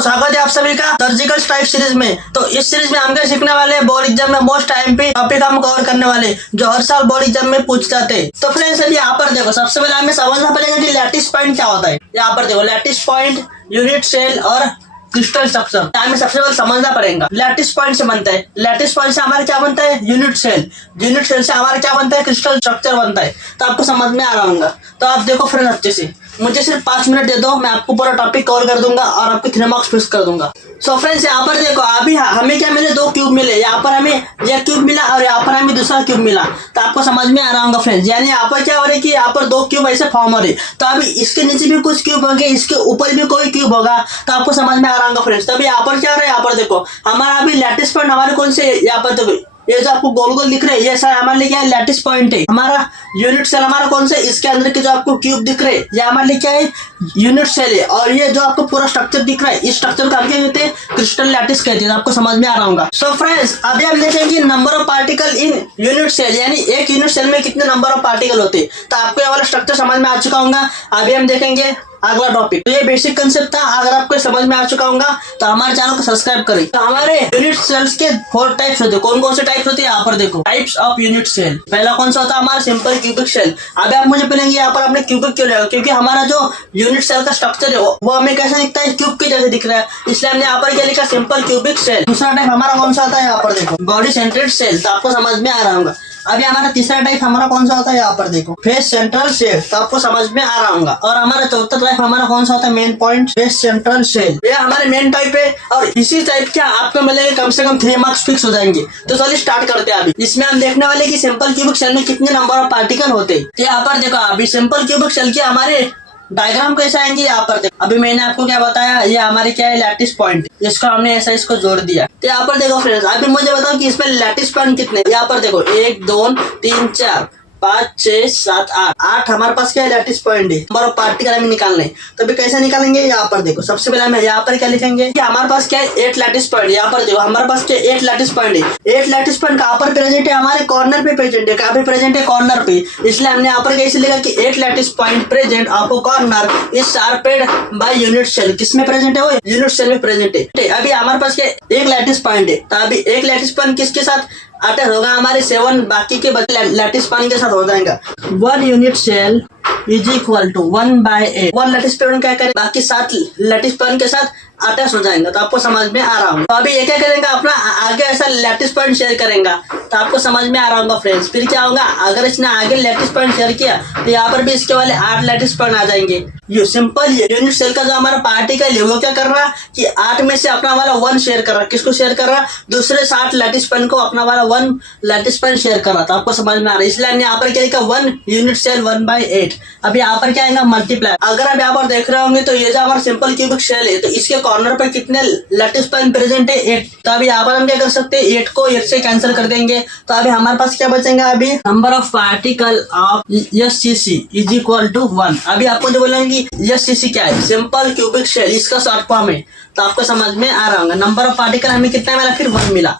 स्वागत है आप सभी का सर्जिकल स्ट्राइक सीरीज में। तो इस सीरीज में हम क्या सीखने वाले, बोर्ड एग्जाम में मोस्ट आईएमपी टॉपिक हम कवर करने वाले जो हर साल बोर्ड एग्जाम में पूछ जाते हैं। तो फ्रेंड्स अभी यहाँ पर देखो, सबसे पहले हमें समझना पड़ेगा कि लैटिस पॉइंट क्या होता है। यहाँ पर देखो लैटिस पॉइंट, यूनिट सेल और क्रिस्टल स्ट्रक्चर हमें सबसे पहले समझना पड़ेगा। लैटिस पॉइंट से बनता है, लैटिस पॉइंट से हमारे क्या बनता है, यूनिट सेल, यूनिट सेल से हमारे क्या बनता है, क्रिस्टल स्ट्रक्चर बनता है। तो आपको समझ में आ रहा होगा। तो आप देखो फ्रेंड्स अच्छे से, मुझे सिर्फ 5 मिनट दे दो, मैं आपको पूरा टॉपिक कवर कर दूंगा और आपके 3 मार्क्स फिक्स कर दूंगा। सो फ्रेंड्स यहाँ पर देखो, अभी हमें क्या मिले, 2 क्यूब मिले। यहाँ पर हमें यह क्यूब मिला और यहाँ पर हमें दूसरा क्यूब मिला। तो आपको समझ में आ रहा होगा फ्रेंड्स, यानी यहाँ पर क्या हो रहा है कि यहाँ पर 2 क्यूब ऐसे फॉर्म हो रहे। तो अभी इसके नीचे भी कुछ क्यूब होंगे, इसके ऊपर भी कोई क्यूब होगा। तो आपको समझ में आ रहा होगा फ्रेंड्स। तभी यहाँ पर क्या हो रहा है, यहाँ पर देखो हमारा अभी लैटिस पॉइंट हमारे कौन से, यहाँ पर देखो ये जो आपको गोल गोल दिख रहे हैं, ये सर हमारे लिए क्या है, लैटिस पॉइंट है। हमारा यूनिट सेल हमारा कौन सा, इसके अंदर के जो आपको क्यूब दिख रहे हैं ये हमारे लिए क्या है, यूनिट सेल है। और ये जो आपको पूरा स्ट्रक्चर दिख रहा है, इस स्ट्रक्चर को हम क्या कहते हैं, क्रिस्टल लैटिस कहते हैं। आपको समझ में आ रहा होगा। सो फ्रेंड्स अभी हम देखेंगे number of particle in unit cell, यानी एक यूनिट सेल में कितने नंबर ऑफ पार्टिकल होते हैं। तो आपको ये वाला स्ट्रक्चर समझ में आ चुका होगा। अभी हम देखेंगे अगला टॉपिक। तो ये बेसिक कंसेप्ट था। अगर आपको समझ में आ चुका होगा तो हमारे चैनल को सब्सक्राइब करें। तो हमारे यूनिट सेल्स के 4 टाइप्स होते हैं। कौन कौन से टाइप्स होते हैं, यहाँ पर देखो, टाइप्स ऑफ यूनिट सेल। पहला कौन सा होता है, हमारा सिंपल क्यूबिक सेल। अभी आप मुझे बोलेंगे यहाँ पर आपने क्यूबिक क्यों लिया, क्योंकि हमारा जो यूनिट सेल का स्ट्रक्चर है वो हमें कैसा दिखता है, क्यूब के जैसे दिख रहा है, इसलिए हमने यहाँ पर क्या लिखा, सिंपल क्यूबिक सेल। दूसरा टाइप हमारा कौन सा होता है, यहाँ पर देखो, बॉडी सेंट्रेड सेल। तो आपको समझ में आ रहा होगा। अभी हमारा तीसरा टाइप हमारा कौन सा होता है, यहाँ पर देखो, फेस सेंट्रल सेल। तो आपको समझ में आ रहा होगा। और हमारा चौथा टाइप हमारा कौन सा होता है, main point face central cell. ये हमारे मेन टाइप है और इसी टाइप के आपको मिलेंगे कम से कम 3 मार्क्स फिक्स हो जाएंगे। तो चलिए स्टार्ट करते हैं। अभी इसमें हम देखने वाले कि सिंपल क्यूबिक सेल में कितने नंबर ऑफ पार्टिकल होते हैं। यहाँ पर देखो, अभी सिंपल क्यूबिक सेल के हमारे डायग्राम कैसे आएंगे, यहाँ पर देखो। अभी मैंने आपको क्या बताया, ये हमारे क्या है, लैटिस पॉइंट। इसको हमने ऐसा इसको जोड़ दिया। तो यहाँ पर देखो फ्रेंड्स, अभी मुझे बताओ कि इसमें लैटिस पॉइंट कितने। यहाँ पर देखो 1 2 3 4 5 6 7 8 हमारे पास क्या है, लैटिस पॉइंट है। नंबर ऑफ पार्टिकल हमें निकालने। तो अभी कैसे निकालेंगे, यहाँ पर देखो, सबसे पहले हमें यहाँ पर क्या लिखेंगे कि हमारे पास क्या है, 8 लैटिस पॉइंट। यहाँ पर देखो हमारे पास क्या 8 लैटिस पॉइंट है। 8 लैटिस पॉइंट कहाँ पर प्रेजेंट है, हमारे कॉर्नर पे प्रेजेंट है। कहाँ पे प्रेजेंट है, कॉर्नर पे। इसलिए हमने यहाँ पर कैसे लिखा कि 8 लैटिस पॉइंट प्रेजेंट आपको corner is shared by unit cell. किसमें प्रेजेंट है, वो यूनिट सेल में प्रेजेंट है। अभी हमारे पास क्या 1 लैटिस पॉइंट है। तो अभी 1 लैटिस पॉइंट किसके साथ अटैच होगा, हमारे 7 बाकी के लैटिस पॉइंट के साथ हो जाएगा। 1 unit cell is equal to 1/8। 1 lattice point क्या करें, बाकी 7 लैटिस पॉइंट के साथ अटैच हो जाएंगे। तो आपको समझ में आ रहा होगा। तो अभी ये क्या करेंगे, अपना आगे ऐसा लैटिस पॉइंट शेयर करेंगे। तो आपको समझ में आ रहा होगा फ्रेंड्स। फिर क्या होगा, अगर इसने आगे लैटिस पॉइंट शेयर किया तो यहाँ पर भी इसके वाले 8 लैटिस पॉइंट आ जाएंगे। ये सिंपल यूनिट सेल का जो हमारा पार्टिकल है वो क्या कर रहा है कि 8 में से अपना वाला 1 शेयर कर रहा है। किसको शेयर कर रहा है, दूसरे 7 लैटिस पॉइंट को अपना वाला 1 लैटिस पॉइंट शेयर कर रहा था। आपको समझ में आ रहा है। इसलिए हमने यहाँ पर क्या लिखा, 1 यूनिट सेल 1/8। अब यहाँ पर क्या आएगा, मल्टीप्लाई। अगर आप यहाँ पर देख रहे होंगे तो ये जो हमारा सिंपल क्यूबिक सेल है, तो इसके कॉर्नर पर कितने लैटिस पॉइंट प्रेजेंट है, 8। तो अभी यहाँ पर हम क्या कर सकते हैं, 8 को 8 से कैंसिल कर देंगे। तो अभी हमारे पास क्या बचेगा, अभी number of particle of SCC is equal to 1। अभी आपको जो बोलेंगे SCC क्या है, सिंपल क्यूबिक सेल, इसका शॉर्ट फॉर्म है। तो आपको समझ में आ रहा होगा। नंबर ऑफ पार्टिकल हमें कितना मिला, फिर 1 मिला।